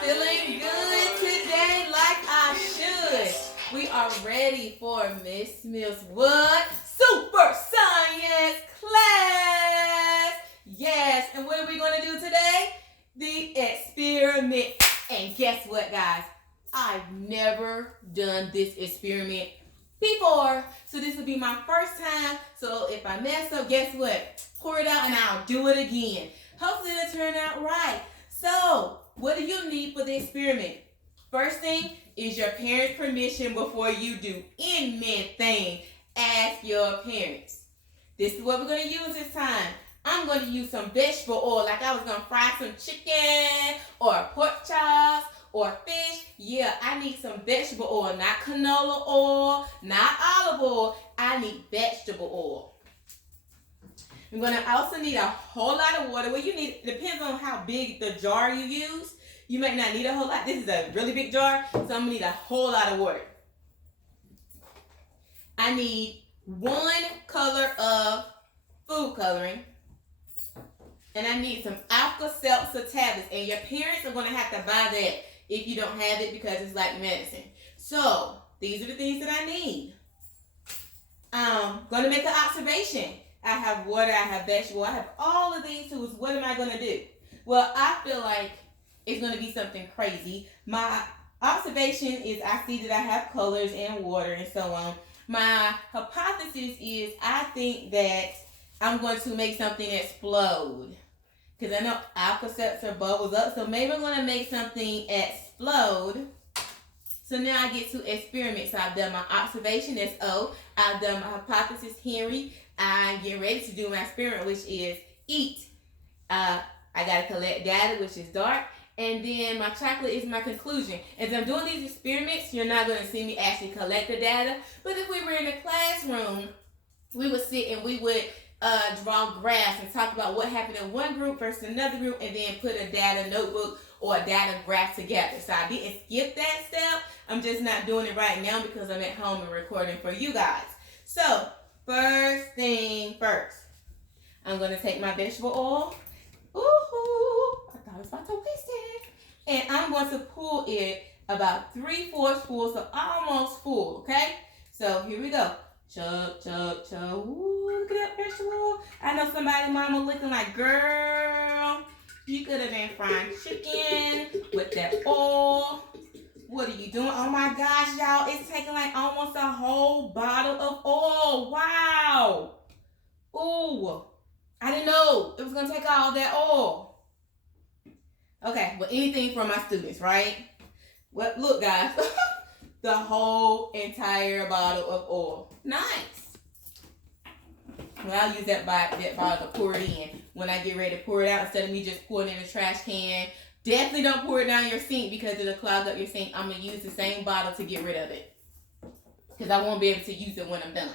Feeling good today like I should. We are ready for Miss Mills Wood Super Science class. Yes, and what are we going to do today? The experiment. And guess what, guys? I've never done this experiment before. So this will be my first time. So if I mess up, guess what? Pour it out and I'll do it again. Hopefully it'll turn out right. So, what do you need for the experiment? First thing is your parents' permission before you do anything. Ask your parents. This is what we're going to use this time. I'm going to use some vegetable oil, like I was going to fry some chicken or pork chops or fish. Yeah, I need some vegetable oil, not canola oil, not olive oil. I need vegetable oil. I'm going to also need a whole lot of water. Well, you need, depends on how big the jar you use. You might not need a whole lot. This is a really big jar, so I'm going to need a whole lot of water. I need 1 color of food coloring. And I need some Alka-Seltzer tablets. And your parents are going to have to buy that if you don't have it because it's like medicine. So, these are the things that I need. I'm going to make an observation. I have water, I have vegetable, I have all of these tools. What am I going to do? Well, I feel like it's going to be something crazy. My observation is I see that I have colors and water and so on. My hypothesis is I think that I'm going to make something explode. Because I know Alka-Seltzer bubbles up. So maybe I'm going to make something explode. So now I get to experiment. So I've done my observation, that's O. I've done my hypothesis, Henry. I'm getting ready to do my experiment, which is eat. I got to collect data, which is dark. And then my chocolate is my conclusion. As I'm doing these experiments, you're not going to see me actually collect the data. But if we were in a classroom, we would sit and we would draw graphs and talk about what happened in one group versus another group and then put a data notebook or a data graph together. So I didn't skip that step. I'm just not doing it right now because I'm at home and recording for you guys. So, first thing first, I'm going to take my vegetable oil. Ooh, I thought I was about to waste it. And I'm going to pull it about 3/4 full, so almost full, okay? So here we go. Chug, chug, chug. Ooh, look at that vegetable oil. I know somebody mama looking like, girl, you could have been frying chicken with that oil. What are you doing? Oh my gosh, y'all. It's taking like almost a whole bottle of oil. Wow. Ooh. I didn't know it was going to take all that oil. Okay, well, anything for my students, right? Well, look, guys. The whole entire bottle of oil. Nice. Well, I'll use that bottle to pour it in when I get ready to pour it out instead of me just pouring it in the trash can. Definitely don't pour it down your sink because it'll clog up your sink. I'm going to use the same bottle to get rid of it. Because I won't be able to use it when I'm done.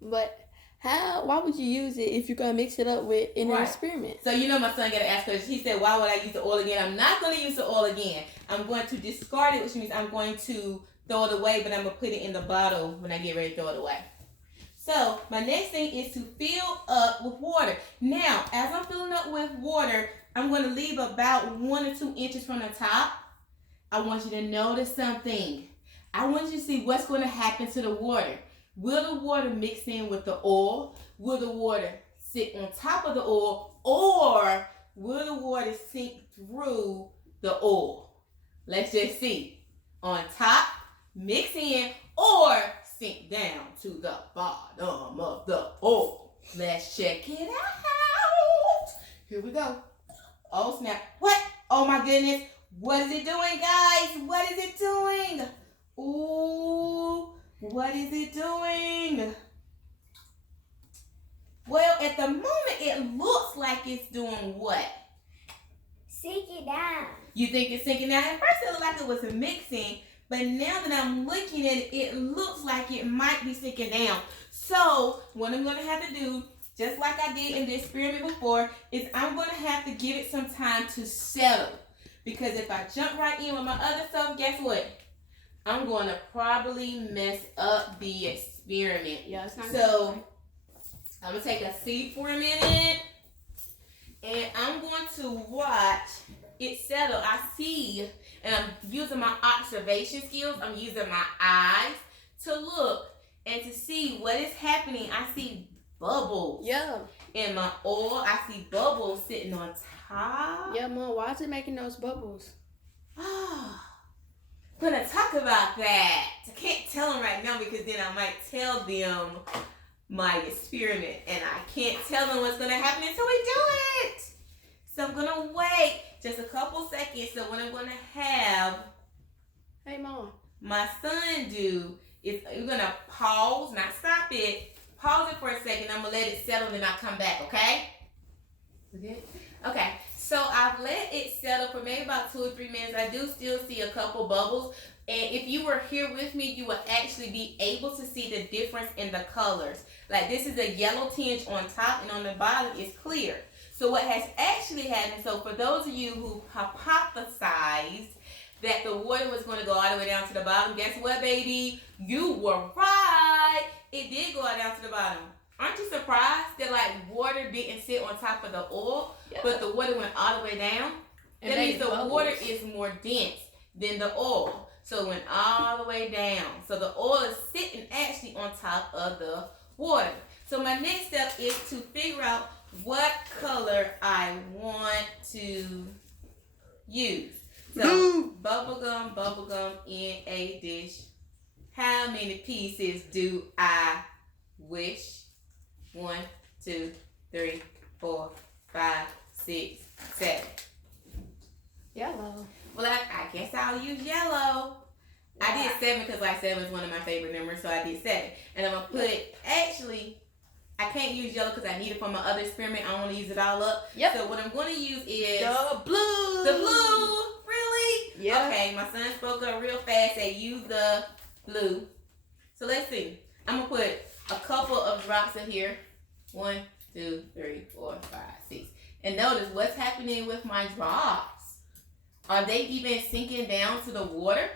But why would you use it if you're going to mix it up with in an experiment? So, my son got to ask because he said, why would I use the oil again? I'm not going to use the oil again. I'm going to discard it, which means I'm going to throw it away, but I'm going to put it in the bottle when I get ready to throw it away. So, my next thing is to fill up with water. Now, as I'm filling up with water, I'm going to leave about 1 or 2 inches from the top. I want you to notice something. I want you to see what's going to happen to the water. Will the water mix in with the oil? Will the water sit on top of the oil? Or will the water sink through the oil? Let's just see. On top, mix in, or sink down to the bottom of the oil. Let's check it out. Here we go. Oh, snap. What? Oh, my goodness. What is it doing, guys? What is it doing? Ooh, what is it doing? Well, at the moment, it looks like it's doing what? Sinking down. You think it's sinking down? At first, it looked like it was mixing, but now that I'm looking at it, it looks like it might be sinking down. So, what I'm going to have to do, just like I did in the experiment before, is I'm going to have to give it some time to settle. Because if I jump right in with my other stuff, guess what? I'm going to probably mess up the experiment. Yeah, it's not so, I'm going to take a seat for a minute. And I'm going to watch it settle. I see, and I'm using my observation skills. I'm using my eyes to look and to see what is happening. I see bubbles. Yeah. In my oil, I see bubbles sitting on top. Yeah, Mom. Why is it making those bubbles? Gonna talk about that. I can't tell them right now because then I might tell them my experiment, and I can't tell them what's gonna happen until we do it. So I'm gonna wait just a couple seconds. So what I'm gonna have Hey, Mom. my son do is we're gonna pause, not stop it. Pause it for a second. I'm gonna let it settle, then I'll come back. Okay? Okay. So I've let it settle for maybe about 2 or 3 minutes. I do still see a couple bubbles. And if you were here with me, you would actually be able to see the difference in the colors. Like this is a yellow tinge on top, and on the bottom is clear. So what has actually happened, so for those of you who hypothesized that the water was going to go all the way down to the bottom, guess what, baby? You were right. It did go all down to the bottom. Aren't you surprised that like water didn't sit on top of the oil, but the water went all the way down? It That means made the bubbles. water is more dense than the oil. So it went all the way down. So the oil is sitting actually on top of the water. So my next step is to figure out what color I want to use. So bubblegum in a dish. How many pieces do I wish? 1, 2, 3, 4, 5, 6, 7. Yellow. Well, I guess I'll use yellow. I did 7 because like 7 is one of my favorite numbers, so I did 7. And I'm gonna put actually, I can't use yellow because I need it for my other experiment. I don't want to use it all up. Yep. So what I'm gonna use is The blue. the blue. Really? Yeah. Okay, my son spoke up real fast. Say use the blue. So let's see. I'm gonna put a couple of drops in here. 1, 2, 3, 4, 5, 6. And notice what's happening with my drops. Are they even sinking down to the water?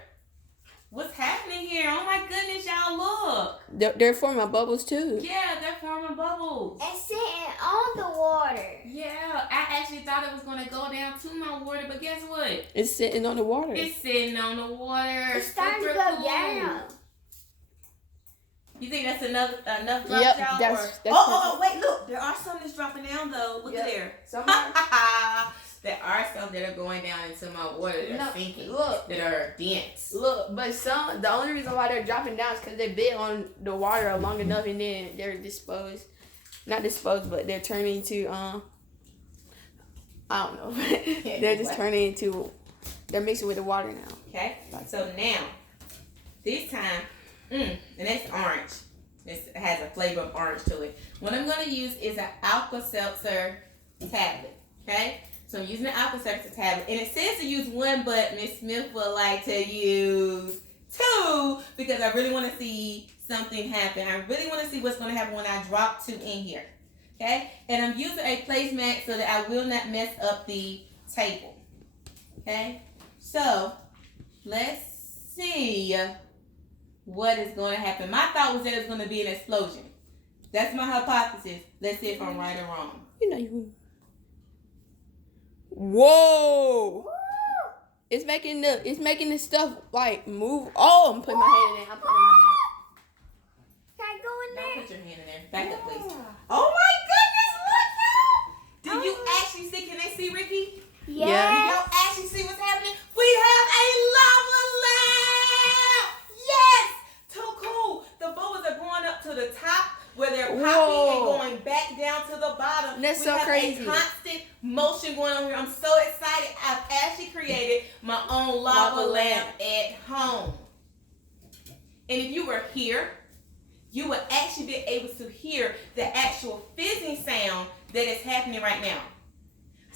What's happening here? Oh my goodness, y'all look. They're forming bubbles too. Yeah, they're forming bubbles. It's sitting on the water. Yeah, I actually thought it was gonna go down to my water, but guess what? It's sitting on the water. It's sitting on the water. It's starting to Super go cool. down. You think that's enough drops, Yep, y'all? that's Oh, wait, look. There are some that's dropping down, though. Look Yep. at there. Some There are some that are going down into my water that are sinking. Look, That are dense. look, but some. The only reason why they're dropping down is because they've been on the water long enough, and then they're disposed. Not disposed, but they're turning into I don't know. They're just turning into. They're mixing with the water now. Okay? So now, this time, and that's orange. This has a flavor of orange to it. What I'm going to use is an Alka-Seltzer tablet. Okay? So I'm using the Alka-Seltzer tablet. And it says to use 1, but Miss Smith would like to use 2 because I really want to see something happen. I really want to see what's going to happen when I drop 2 in here. Okay? And I'm using a placemat so that I will not mess up the table. Okay? So, let's see what is going to happen. My thought was that it's going to be an explosion. That's my hypothesis. Let's see if I'm right or wrong. You know you. Whoa! It's making the stuff like move. Oh, I'm putting my hand in there. I'm putting my hand Can I go in Don't there? put your hand in there. Back up, please. Yeah. Oh my goodness, look, y'all! Do you actually see? Can they see, Ricky? Yeah. Do Yes. y'all actually see what's happening? We have a lava lamp! Yes! Too cool. The bubbles are going up to the top where they're popping Whoa. and going back down to the bottom. That's we so have crazy. a constant motion going on here. I'm so excited. I've actually created my own lava Lava lamp lamp. at home. And if you were here, you would actually be able to hear the actual fizzing sound that is happening right now.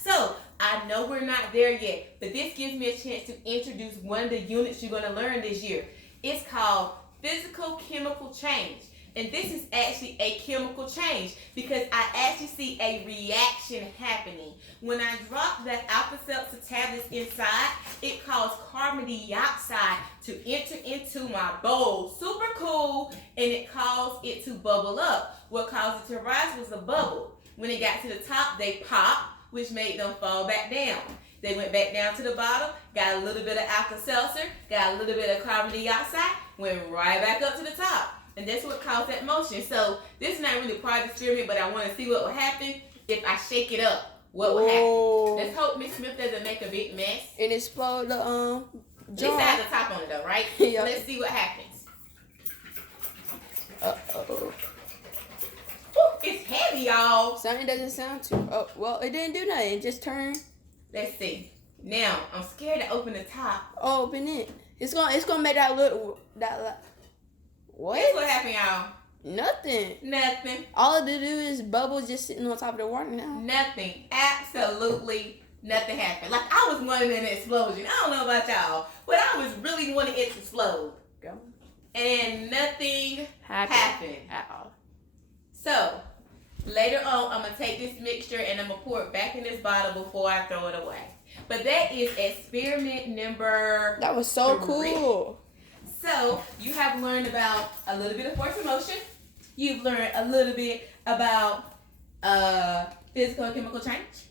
So, I know we're not there yet, but this gives me a chance to introduce one of the units you're going to learn this year. It's called physical chemical change. And this is actually a chemical change because I actually see a reaction happening. When I drop the Alka-Seltzer tablets inside, it caused carbon dioxide to enter into my bowl. Super cool. And it caused it to bubble up. What caused it to rise was a bubble. When it got to the top, they popped. which made them fall back down. They went back down to the bottom, got a little bit of Alka-Seltzer, got a little bit of carbon dioxide, went right back up to the top. And that's what caused that motion. So this is not really part of the experiment, but I want to see what will happen if I shake it up. What will happen? Let's hope Miss Smith doesn't make a big mess. And explode the At least I have the top on it though, right? Yeah. So let's see what happens. Uh-oh. Whew, it's heavy, y'all. Something doesn't sound too. Oh, well, it didn't do nothing. It just turned. Let's see. Now I'm scared to open the top. Open it. It's gonna make that little what? Guess what happened, y'all? Nothing. Nothing. All it do is bubbles just sitting on top of the water now. Nothing. Absolutely nothing happened. Like I was wanting an explosion. I don't know about y'all, but I was really wanting it to explode. Go. And nothing Happened. happened. At all. So later on, I'm gonna take this mixture and I'm gonna pour it back in this bottle before I throw it away. But that is experiment number. That was so 3. cool. So you have learned about a little bit of force of motion. You've learned a little bit about physical and chemical change.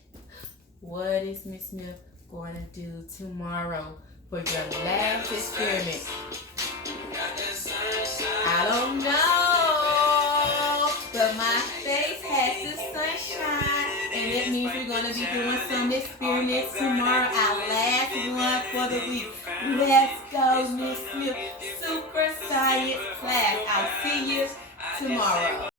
What is Miss Smith going to do tomorrow for your last experiment? I don't know, but my face has the sunshine, and it means we're going to be doing some experiments tomorrow, our last one for the week. Let's go, Miss Smith. Super Science class. I'll see you tomorrow.